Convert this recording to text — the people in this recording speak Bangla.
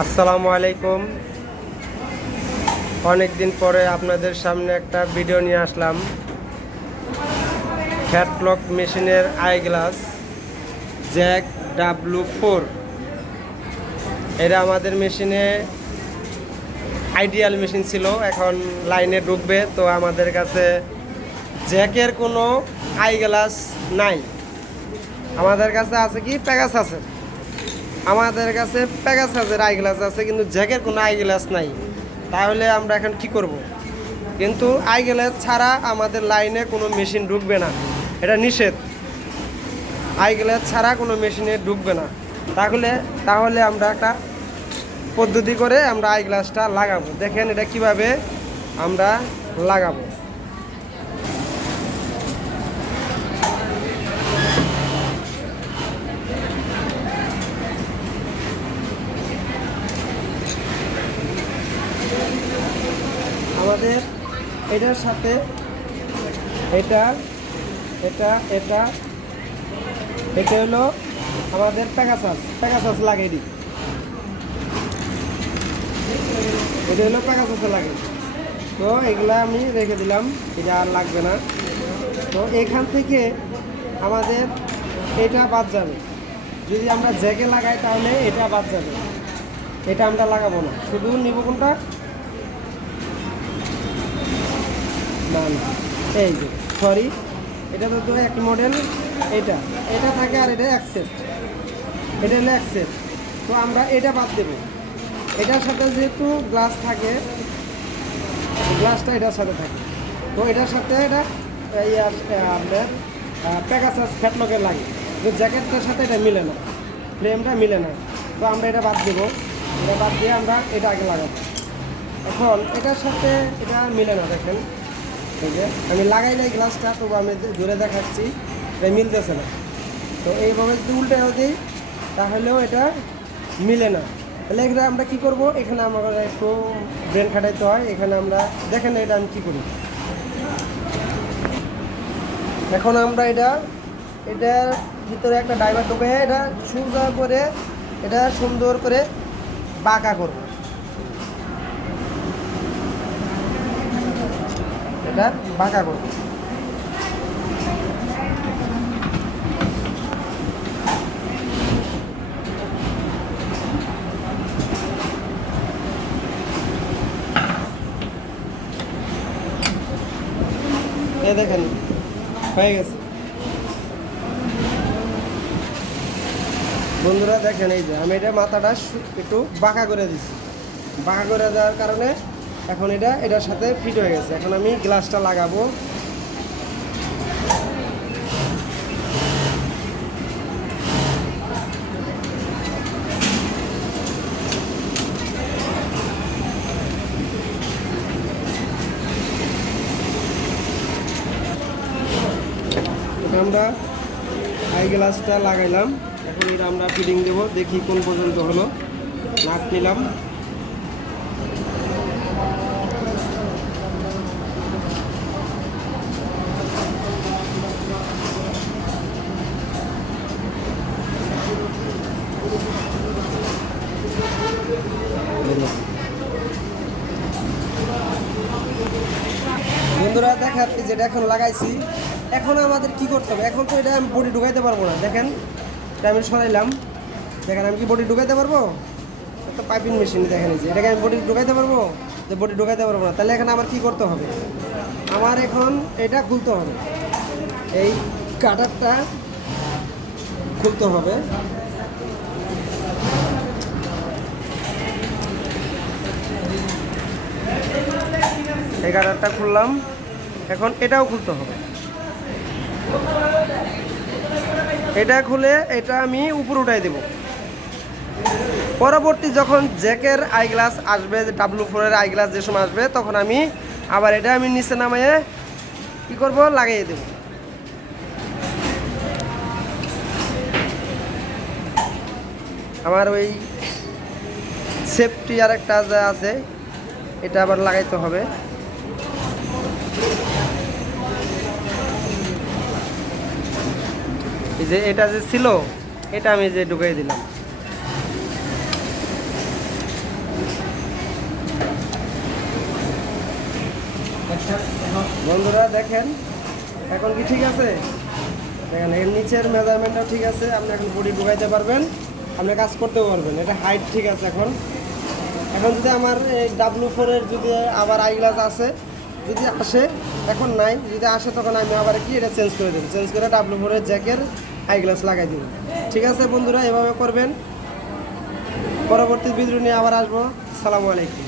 আসসালামু আলাইকুম। অনেক দিন পরে আপনাদের সামনে একটা ভিডিও নিয়ে আসলাম। ফ্যাটলক মেশিনের eye glass Jack W four এটা আমাদের মেশিনে আইডিয়াল মেশিন ছিল। এখন লাইনে ঢুকবে, তো আমাদের কাছে জ্যাকের কোনো আই গ্লাস নাই। আমাদের কাছে আছে কি? প্যাগাস আছে আমাদের কাছে প্যাগাসাসের আই গ্লাস আছে, কিন্তু জ্যাকের কোনো আই গ্লাস নাই। তাহলে আমরা এখন কি করব। কিন্তু আই গ্লাস ছাড়া আমাদের লাইনে কোনো মেশিন ঢুকবে না। এটা নিষেধ। আই গ্লাস ছাড়া কোনো মেশিনে ঢুকবে না। তাহলে তাহলে আমরা একটা পদ্ধতি করে আমরা আই গ্লাসটা লাগাবো। দেখেন এটা কীভাবে আমরা লাগাবো। আমাদের এটার সাথে এটা এটা এটা এটা হলো আমাদের প্যাগাসাস প্যাগাসাস লাগে এটি এটা হলো প্যাগাসাসে লাগে তো এগুলা আমি রেখে দিলাম, এটা আর লাগবে না। তো এখান থেকে আমাদের এটা বাদ যাবে। যদি আমরা জ্যাকে লাগাই তাহলে এটা বাদ যাবে। এটা আমরা লাগাবো না। শুধু নিব কোনটা? এই যে সরি এটা তো তো এক মডেল এটা এটা থাকে আর এটা অ্যাকসেপ্ট এটা হলো অ্যাকসেপ্ট তো আমরা এটা বাদ দেব। এটার সাথে যেহেতু গ্লাস থাকে গ্লাসটা এটার সাথে থাকে। তো এটার সাথে এটা, এই আপনার প্যাকাসাস ফ্যাটলকের লাগে। তো জ্যাকেটটার সাথে এটা মিলে না। ফ্রেমটা মিলে না। তো আমরা এটা বাদ দেবো। এটা বাদ দিয়ে আমরা এটা আগে লাগাবো। এখন এটার সাথে এটা মিলে না, দেখেন। এই যে আমি লাগাই নাই গ্লাসটা তবু আমি দূরে দেখাচ্ছি। এটা মিলতেছে না। তো এইভাবে যদি উল্টেও দিই, তাহলেও এটা মিলে না। তাহলে এখানে আমরা কি করব? এখানে আমাদের একটু ব্রেন খাটাইতে হয়। এখানে আমরা দেখেন এটা আমি কী করি? এখন আমরা এটা এটার ভিতরে একটা ড্রাইভার ঢুকে এটা সুন্দর করে এটা সুন্দর করে বাঁকা করব। এটা বাঁকা করব। দেখেন, হয়ে গেছে। বন্ধুরা দেখেন এই যে, আমি এটা মাথাটা একটু বাঁকা করে দিচ্ছি। বাঁকা করে দেওয়ার কারণে এখন এটা, এটার সাথে ফিট হয়ে গেছে। এখন আমি গ্লাসটা লাগাবো। আমরা আই গ্লাসটা লাগাইলাম। এখন এটা আমরা ফিটিং দেবো। দেখি কোন পর্যন্ত হলো। নাট নিলাম। বন্ধুরা দেখার এই যেটা এখন লাগাইছি। এখন আমাদের কি করতে হবে? এখন তো এটা আমি বডি ঢুকাইতে পারব না। দেখেন, এটা আমি সরাইলাম। দেখেন, আমি কি বডি ঢুকাইতে পারব? একটা পাইপিং মেশিন দেখেন যে। এটাকে আমি বডি ঢুকাইতে পারব? যে বডি ঢুকাইতে পারব না। তাহলে এখানে আমার কি করতে হবে? আমার এখন এটা খুলতে হবে। এই কাটারটা খুলতে হবে। এই কাটারটা খুললাম। এখন এটাও খুলতে হবে। এটা খুলে এটা আমি উপর উঠাই দেব। পরবর্তী যখন জ্যাকের আই গ্লাস আসবে ডাব্লু ফোরের আই গ্লাস যে সময় আসবে, তখন আমি আবার এটা আমি নিচে নামিয়ে কি করব? লাগিয়ে দেব। আমার ওই সেফটি আর একটা আছে, এটা আবার লাগাইতে হবে। যে এটা যে ছিল, এটা আমি যে ঢুকাই দিলাম। বন্ধুরা, দেখেন, এখন কি ঠিক আছে? দেখেন, এর নিচের মেজারমেন্টটা ঠিক আছে, আপনি এখন বডি ঢুকাইতে পারবেন, আপনি কাজ করতেও পারবেন, এটা হাইট ঠিক আছে এখন। এখন যদি আমার এই ডাব্লু ফোরের যদি আবার আই গ্লাস আসে, যদি আসে, এখন নাই, যদি আসে তখন আমি আবার কি, এটা চেঞ্জ করে দেবো। চেঞ্জ করে ডাব্লু ফোরের জ্যাকের আই গ্লাস লাগাই দিন ঠিক আছে বন্ধুরা, এভাবে করবেন। পরবর্তী ভিডিও নিয়ে আবার আসব। সালামু আলাইকুম।